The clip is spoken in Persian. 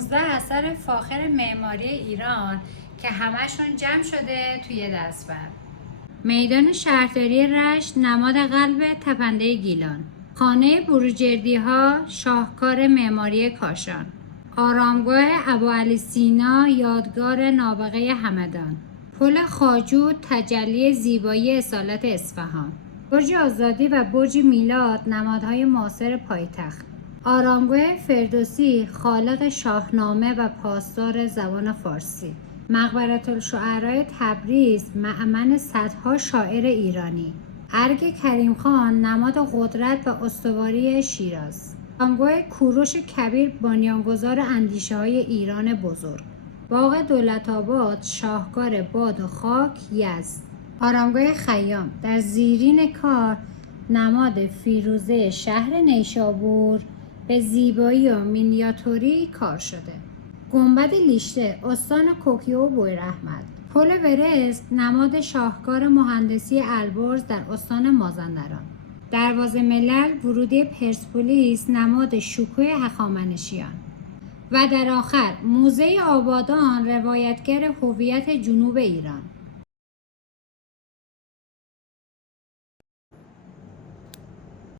16 اثر فاخر معماری ایران که همشون جمع شده توی دستبند. میدان شهرداری رشت نماد قلب تپنده گیلان. خانه بروجردی ها شاهکار معماری کاشان. آرامگاه ابوعلی سینا یادگار نابغه همدان. پل خواجو تجلی زیبایی اصالت اصفهان. برج آزادی و برج میلاد نمادهای معاصر پایتخت. آرامگاه فردوسی خالق شاهنامه و پاسدار زبان فارسی. مقبره الشعراء تبریز مأمن صدها شاعر ایرانی. ارگ کریم خان نماد قدرت و استواری شیراز. آرامگاه کوروش کبیر بنیانگذار اندیشه‌های ایران بزرگ. باغ دولت‌آباد شاهکار باد و خاک یزد. آرامگاه خیام در زیرین کار نماد فیروزه شهر نیشابور به زیبایی و مینیاتوری کار شده. گنبد لیشته استان کوکیو و بویراحمد. پل ورست نماد شاهکار مهندسی البرز در استان مازندران. دروازه ملل ورودی پرسپولیس نماد شکوه هخامنشیان. و در آخر موزه آبادان روایتگر هویت جنوب ایران.